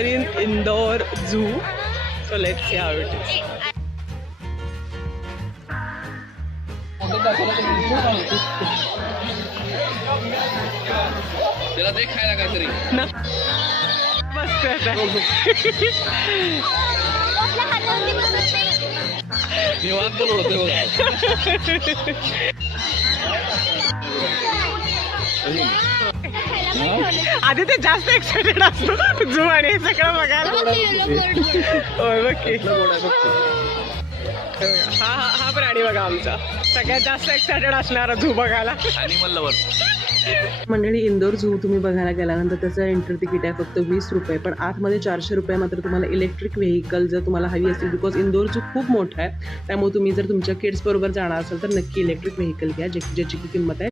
are in Indore Zoo. So let's see how it is. त्याला ते खायला काहीतरी ना मस्त निवांत बोलतोय बघा. आधी ते जास्त एक्साइटेड असतो झू आणि हे सगळं बघायला. होय बघ की. हा हा हा प्राणी बघा आमचा सगळ्यात जास्त एक्साइटेड असणारा झू बघायला. Animal lover. मंडळी, इंदोर झू तुम्ही बघायला गेल्यानंतर त्याचं एंट्री तिकीट आहे फक्त 20 रुपये, पण आतमध्ये 400 रुपये मात्र तुम्हाला इलेक्ट्रिक व्हेकल जर तुम्हाला हवी असेल, बिकॉज इंदोर झू खूप मोठा आहे. त्यामुळे तुम्ही जर तुमच्या किड्स बरोबर जाणार असाल तर नक्की इलेक्ट्रिक व्हेकल घ्या, ज्याची की किंमत आहे